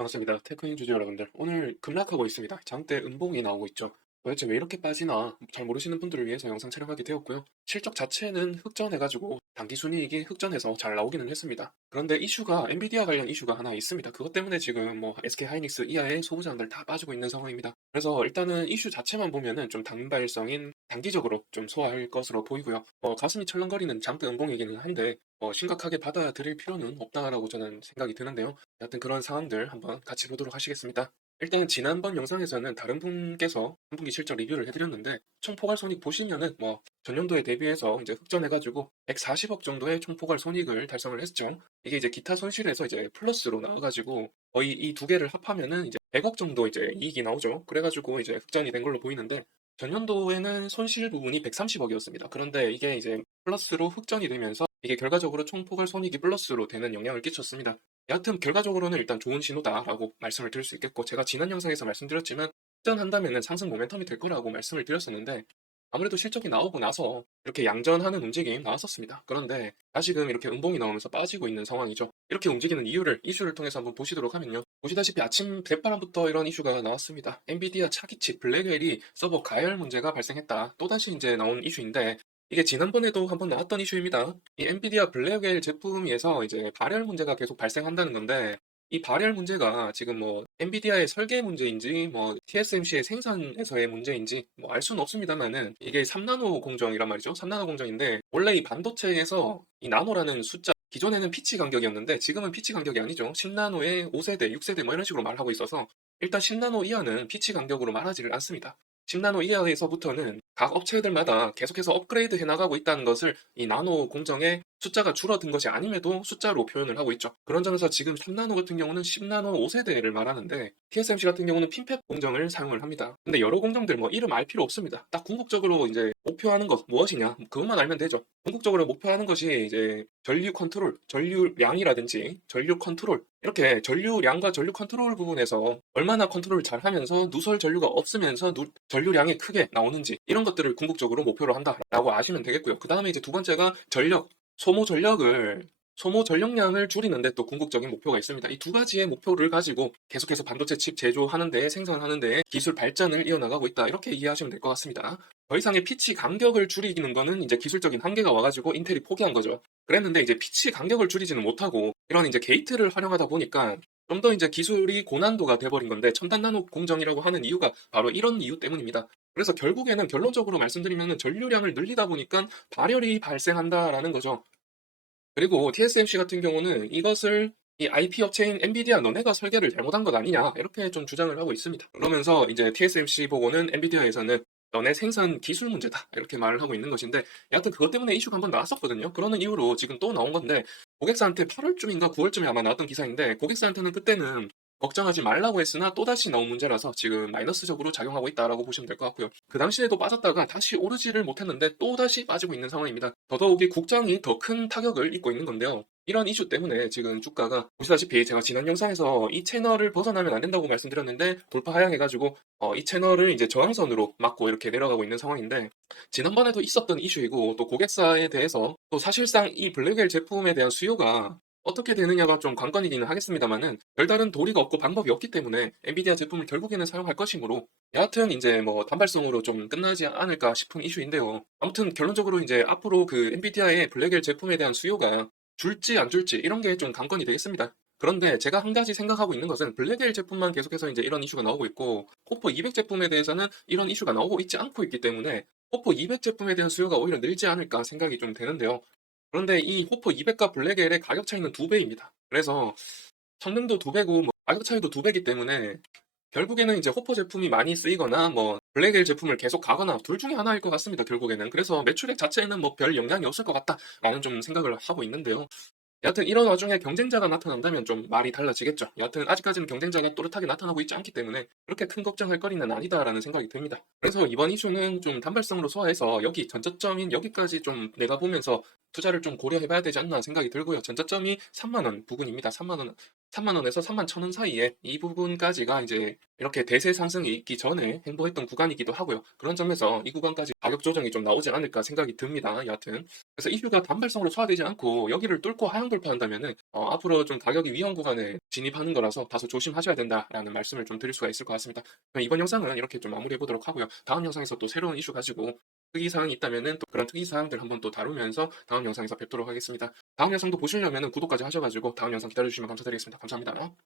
반갑습니다. 테크인 주주 여러분들. 오늘 급락하고 있습니다. 장대 음봉이 나오고 있죠. 도대체 왜 이렇게 빠지나 잘 모르시는 분들을 위해서 영상 촬영하게 되었고요. 실적 자체는 흑전해가지고 단기 순이익이 흑전해서 잘 나오기는 했습니다. 그런데 이슈가 엔비디아 관련 이슈가 하나 있습니다. 그것 때문에 지금 뭐 SK 하이닉스 이하의 소부장들 다 빠지고 있는 상황입니다. 그래서 일단은 이슈 자체만 보면은 좀 단발성인 단기적으로 좀 소화할 것으로 보이고요. 가슴이 철렁거리는 장대 음봉이기는 한데 심각하게 받아들일 필요는 없다라고 저는 생각이 드는데요. 여하튼 그런 상황들 한번 같이 보도록 하시겠습니다. 일단 지난번 영상에서는 다른 분께서 한 분기 실적 리뷰를 해드렸는데 총포괄 손익 보시면은 뭐 전년도에 대비해서 이제 흑전해가지고 140억 정도의 총포괄 손익을 달성을 했죠. 이게 이제 기타 손실에서 이제 플러스로 나와가지고 거의 이 두 개를 합하면은 이제 100억 정도 이제 이익이 나오죠. 그래가지고 이제 흑전이 된 걸로 보이는데 전년도에는 손실 부분이 130억이었습니다. 그런데 이게 이제 플러스로 흑전이 되면서 이게 결과적으로 총포괄 손익이 플러스로 되는 영향을 끼쳤습니다. 여하튼 결과적으로는 일단 좋은 신호다라고 말씀을 드릴 수 있겠고, 제가 지난 영상에서 말씀드렸지만 흑전한다면은 상승 모멘텀이 될 거라고 말씀을 드렸었는데 아무래도 실적이 나오고 나서 이렇게 양전하는 움직임 나왔었습니다. 그런데 다시금 이렇게 음봉이 나오면서 빠지고 있는 상황이죠. 이렇게 움직이는 이슈를 통해서 한번 보시도록 하면요. 보시다시피 아침 대바람부터 이런 이슈가 나왔습니다. 엔비디아 차기치 블랙웰이 서버 가열 문제가 발생했다. 또다시 이제 나온 이슈인데 이게 지난번에도 한번 나왔던 이슈입니다. 이 엔비디아 블랙웰 제품에서 이제 발열 문제가 계속 발생한다는 건데 이 발열 문제가 지금 뭐 엔비디아의 설계 문제인지 뭐 TSMC의 생산에서의 문제인지 뭐 알 수는 없습니다만은 이게 3나노 공정이란 말이죠. 3나노 공정인데 원래 이 반도체에서 이 나노라는 숫자 기존에는 피치 간격이었는데 지금은 피치 간격이 아니죠. 10나노에 5세대, 6세대 뭐 이런 식으로 말하고 있어서 일단 10나노 이하는 피치 간격으로 말하지를 않습니다. 10나노 이하에서부터는 각 업체들마다 계속해서 업그레이드 해나가고 있다는 것을 이 나노 공정의 숫자가 줄어든 것이 아님에도 숫자로 표현을 하고 있죠. 그런 점에서 지금 3나노 같은 경우는 10나노 5세대를 말하는데 TSMC 같은 경우는 핀팹 공정을 사용을 합니다. 근데 여러 공정들 뭐 이름 알 필요 없습니다. 딱 궁극적으로 이제 목표하는 것 무엇이냐 그것만 알면 되죠. 궁극적으로 목표하는 것이 이제 전류 컨트롤, 전류량이라든지 전류 컨트롤 이렇게 전류량과 전류 컨트롤 부분에서 얼마나 컨트롤을 잘 하면서 누설 전류가 없으면서 전류량이 크게 나오는지 이런 것들을 궁극적으로 목표로 한다라고 아시면 되겠고요. 그 다음에 이제 두 번째가 소모 전력량을 줄이는 데 또 궁극적인 목표가 있습니다. 이 두 가지의 목표를 가지고 계속해서 반도체 칩 제조하는 데 생산하는 데 기술 발전을 이어나가고 있다. 이렇게 이해하시면 될 것 같습니다. 더 이상의 피치 간격을 줄이는 거는 이제 기술적인 한계가 와가지고 인텔이 포기한 거죠. 그랬는데 이제 피치 간격을 줄이지는 못하고 이런 이제 게이트를 활용하다 보니까 좀 더 이제 기술이 고난도가 돼버린 건데 첨단 나노 공정이라고 하는 이유가 바로 이런 이유 때문입니다. 그래서 결국에는 결론적으로 말씀드리면 전류량을 늘리다 보니까 발열이 발생한다라는 거죠. 그리고 TSMC 같은 경우는 이것을 이 IP 업체인 엔비디아 너네가 설계를 잘못한 것 아니냐 이렇게 좀 주장을 하고 있습니다. 그러면서 이제 TSMC 보고는 엔비디아에서는 너네 생산 기술 문제다 이렇게 말을 하고 있는 것인데 여하튼 그것 때문에 이슈가 한번 나왔었거든요. 그러는 이유로 지금 또 나온 건데 고객사한테 8월쯤인가 9월쯤에 아마 나왔던 기사인데 고객사한테는 그때는 걱정하지 말라고 했으나 또다시 나온 문제라서 지금 마이너스적으로 작용하고 있다라고 보시면 될 것 같고요. 그 당시에도 빠졌다가 다시 오르지를 못했는데 또다시 빠지고 있는 상황입니다. 더더욱이 국장이 더 큰 타격을 입고 있는 건데요. 이런 이슈 때문에 지금 주가가 보시다시피 제가 지난 영상에서 이 채널을 벗어나면 안 된다고 말씀드렸는데 돌파 하향해가지고 이 채널을 이제 저항선으로 막고 이렇게 내려가고 있는 상황인데 지난번에도 있었던 이슈이고 또 고객사에 대해서 또 사실상 이 블랙웰 제품에 대한 수요가 어떻게 되느냐가 좀 관건이기는 하겠습니다만은 별다른 도리가 없고 방법이 없기 때문에 엔비디아 제품을 결국에는 사용할 것이므로 여하튼 이제 뭐 단발성으로 좀 끝나지 않을까 싶은 이슈인데요. 아무튼 결론적으로 이제 앞으로 그 엔비디아의 블랙웰 제품에 대한 수요가 줄지 안 줄지 이런 게 좀 관건이 되겠습니다. 그런데 제가 한 가지 생각하고 있는 것은 블랙웰 제품만 계속해서 이제 이런 이슈가 나오고 있고 코포 200 제품에 대해서는 이런 이슈가 나오고 있지 않고 있기 때문에 코포 200 제품에 대한 수요가 오히려 늘지 않을까 생각이 좀 되는데요. 그런데 이 호퍼 200과 블랙엘의 가격 차이는 2배입니다. 그래서 성능도 2배고 뭐 가격 차이도 2배이기 때문에 결국에는 이제 호퍼 제품이 많이 쓰이거나 뭐 블랙엘 제품을 계속 가거나 둘 중에 하나일 것 같습니다. 결국에는. 그래서 매출액 자체에는 뭐 별 영향이 없을 것 같다라는 좀 생각을 하고 있는데요. 여하튼 이런 와중에 경쟁자가 나타난다면 좀 말이 달라지겠죠. 여하튼 아직까지는 경쟁자가 또렷하게 나타나고 있지 않기 때문에 그렇게 큰 걱정할 거리는 아니다라는 생각이 듭니다. 그래서 이번 이슈는 좀 단발성으로 소화해서 여기 전저점인 여기까지 좀 내다보면서 투자를 좀 고려해봐야 되지 않나 생각이 들고요. 전저점이 3만 원 부근입니다. 3만 원 3만 원에서 3만 1천 원 사이에 이 부분까지가 이제 이렇게 대세 상승이 있기 전에 행보했던 구간이기도 하고요. 그런 점에서 이 구간까지 가격 조정이 좀 나오지 않을까 생각이 듭니다. 여하튼 그래서 이슈가 단발성으로 소화되지 않고 여기를 뚫고 하향 돌파한다면은 앞으로 좀 가격이 위험 구간에 진입하는 거라서 다소 조심하셔야 된다라는 말씀을 좀 드릴 수가 있을 것 같습니다. 그럼 이번 영상은 이렇게 좀 마무리해 보도록 하고요. 다음 영상에서 또 새로운 이슈 가지고 특이 사항이 있다면은 또 그런 특이 사항들 한번 또 다루면서 다음 영상에서 뵙도록 하겠습니다. 다음 영상도 보시려면 구독까지 하셔가지고 다음 영상 기다려주시면 감사드리겠습니다. 감사합니다.